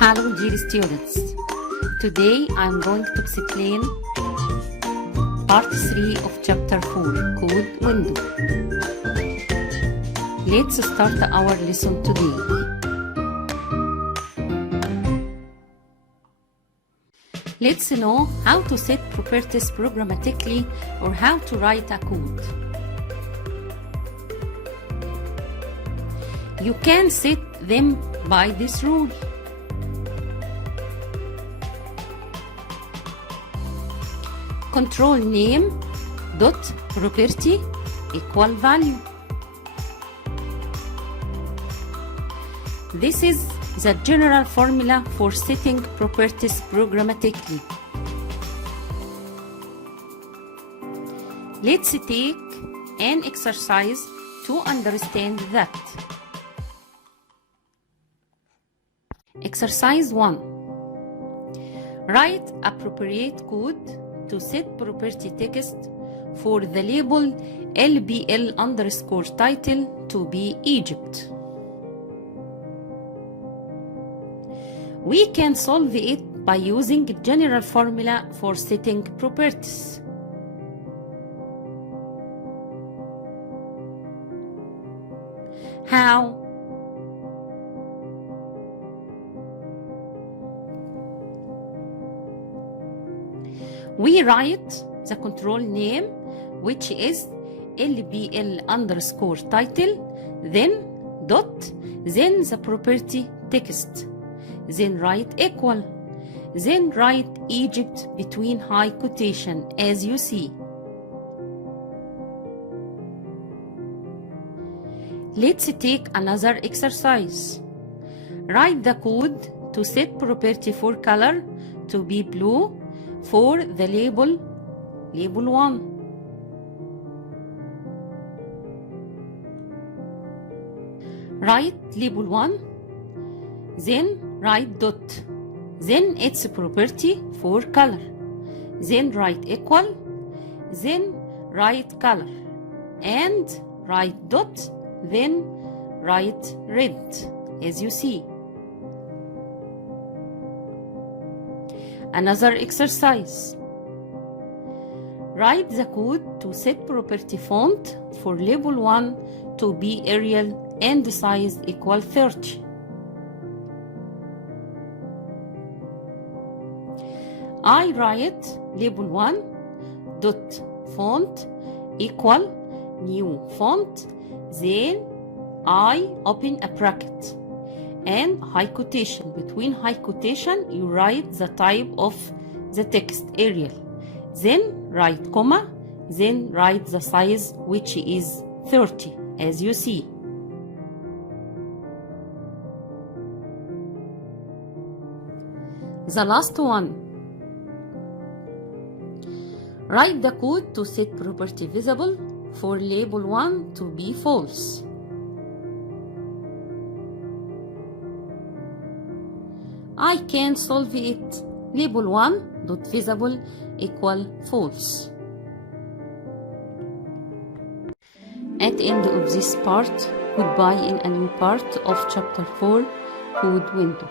Hello dear students, today I'm going to explain part 3 of chapter 4, Code Window. Let's start our lesson today. Let's know how to set properties programmatically or how to write a code. You can set them by this rule. Control name dot property equal value. This is the general formula for setting properties programmatically. Let's take an exercise to understand that. Exercise 1. Write appropriate code to set property text for the label LBL_title to be Egypt. We can solve it by using general formula for setting properties. How? We write the control name, which is LBL_title, then dot, then the property text, then write equal, then write Egypt between high quotation as you see. Let's take another exercise. Write the code to set property for color to be blue for the label 1. Write label 1, then write dot, then its property for color, then write equal, then write color, and write dot, then write red as you see. Another exercise. Write the code to set property font for label 1 to be Arial and size equal 30. I write label 1 dot font equal new font, then I open a bracket and high quotation. Between high quotation you write the type of the text Arial, then write comma, then write the size, which is 30 as you see. The last one. Write the code to set property visible for label 1 to be false. I can solve it. Label 1 dot visible equal false. At the end of this part, goodbye in a new part of chapter 4, Code Window.